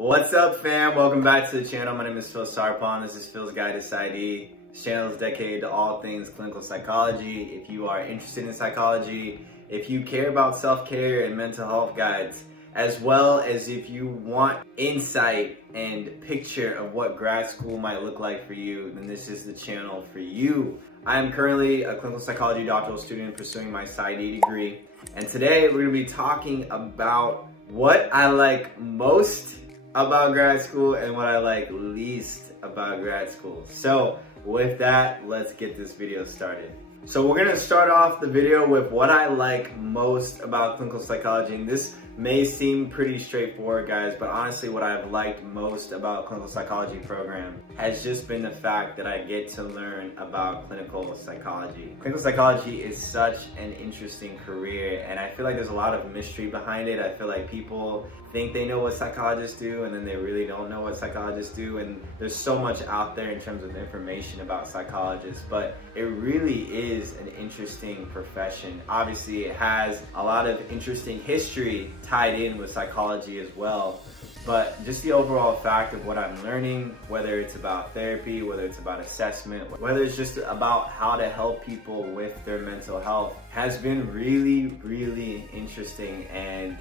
What's up, fam? Welcome back to the channel. My name is Phil Sarpon. This is Phil's Guide to PsyD. This channel is dedicated to all things clinical psychology. If you are interested in psychology, if you care about self-care and mental health guides, as well as if you want insight and picture of what grad school might look like for you, then this is the channel for you. I am currently a clinical psychology doctoral student pursuing my PsyD degree, and today we're going to be talking about what I like most about grad school and what I like least about grad school. So with that, let's get this video started. So we're gonna start off the video with what I like most about clinical psychology. And this may seem pretty straightforward, guys, but honestly what I've liked most about clinical psychology program has just been the fact that I get to learn about clinical psychology. Clinical psychology is such an interesting career, and I feel like there's a lot of mystery behind it. I feel like people think they know what psychologists do, and then they really don't know what psychologists do, and there's so much out there in terms of information about psychologists, but it really is an interesting profession. Obviously, it has a lot of interesting history tied in with psychology as well, but just the overall fact of what I'm learning, whether it's about therapy, whether it's about assessment, whether it's just about how to help people with their mental health, has been really interesting. And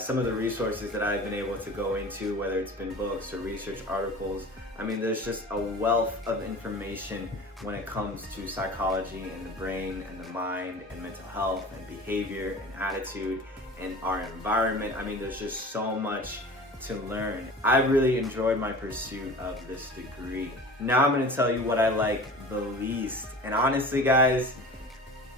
some of the resources that I've been able to go into, whether it's been books or research articles, I mean, there's just a wealth of information when it comes to psychology and the brain and the mind and mental health and behavior and attitude and our environment. I mean, there's just so much to learn. I really enjoyed my pursuit of this degree. Now I'm gonna tell you what I like the least. And honestly, guys,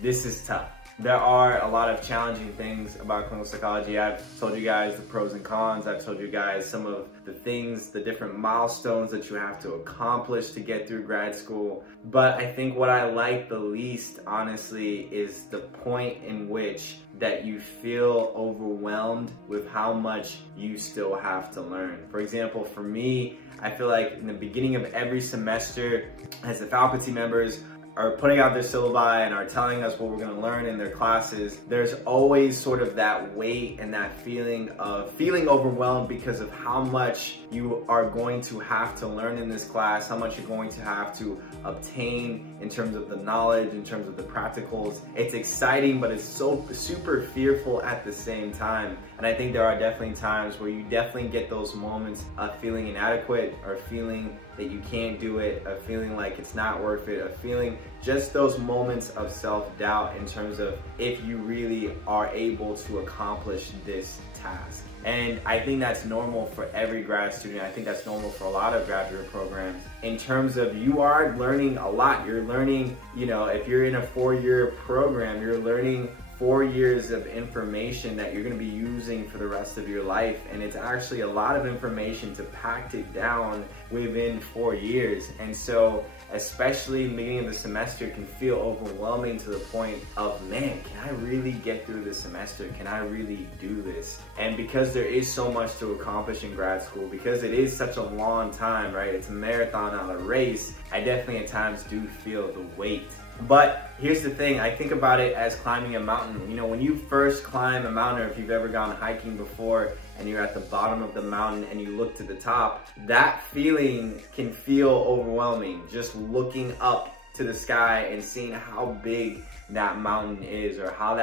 this is tough. There are a lot of challenging things about clinical psychology. I've told you guys the pros and cons. I've told you guys some of the things, the different milestones that you have to accomplish to get through grad school. But I think what I like the least, honestly, is the point in which that you feel overwhelmed with how much you still have to learn. For example, for me, I feel like in the beginning of every semester, as the faculty members are putting out their syllabi and are telling us what we're gonna learn in their classes, there's always sort of that weight and that feeling of feeling overwhelmed because of how much you are going to have to learn in this class, how much you're going to have to obtain in terms of the knowledge, in terms of the practicals. It's exciting, but it's so super fearful at the same time. And I think there are definitely times where you definitely get those moments of feeling inadequate, or feeling that you can't do it, of feeling like it's not worth it, of feeling just those moments of self-doubt in terms of if you really are able to accomplish this task. And I think that's normal for every grad student. I think that's normal for a lot of graduate programs. In terms of, you are learning a lot. You're learning, you know, if you're in a 4-year program, you're learning 4 years of information that you're going to be using for the rest of your life, and it's actually a lot of information to pack it down within 4 years. And so especially in the beginning of the semester can feel overwhelming to the point of, man, can I really get through this semester? Can I really do this? And because there is so much to accomplish in grad school, because it is such a long time, right? It's a marathon, not a race. I definitely at times do feel the weight. But here's the thing, I think about it as climbing a mountain. You know, when you first climb a mountain, or if you've ever gone hiking before and you're at the bottom of the mountain and you look to the top, that feeling can feel overwhelming. Just looking up to the sky and seeing how big that mountain is, or how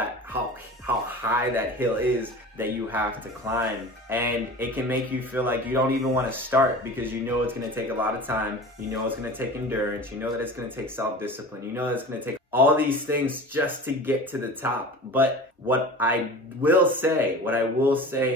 high that hill is that you have to climb. And it can make you feel like you don't even want to start, because you know it's going to take a lot of time, you know it's going to take endurance, you know that it's going to take self-discipline, you know that it's going to take all these things just to get to the top. But what I will say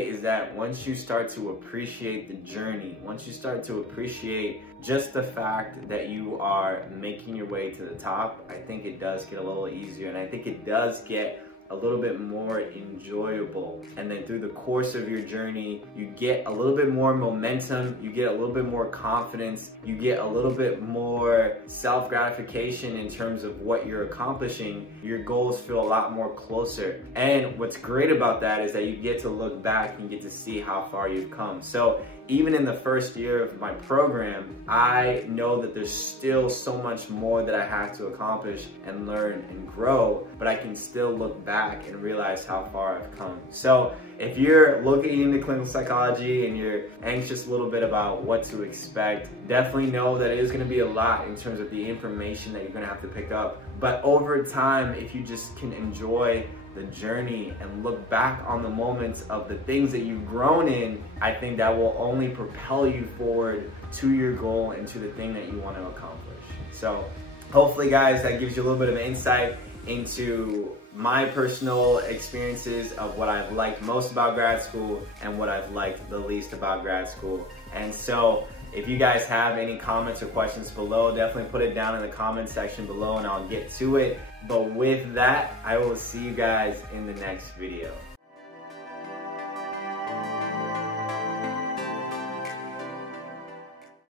is that once you start to appreciate the journey, once you start to appreciate just the fact that you are making your way to the top, I think it does get a little easier, and I think it does get a little bit more enjoyable. And then through the course of your journey, you get a little bit more momentum, you get a little bit more confidence, you get a little bit more self-gratification in terms of what you're accomplishing. Your goals feel a lot more closer. And what's great about that is that you get to look back and get to see how far you've come. So even in the first year of my program, I know that there's still so much more that I have to accomplish and learn and grow, but I can still look back back and realize how far I've come. So if you're looking into clinical psychology and you're anxious a little bit about what to expect, definitely know that it is going to be a lot in terms of the information that you're going to have to pick up. But over time, if you just can enjoy the journey and look back on the moments of the things that you've grown in, I think that will only propel you forward to your goal and to the thing that you want to accomplish. So hopefully, guys, that gives you a little bit of insight into my personal experiences of what I've liked most about grad school and what I've liked the least about grad school. And so if you guys have any comments or questions below, definitely put it down in the comment section below and I'll get to it. But with that, I will see you guys in the next video.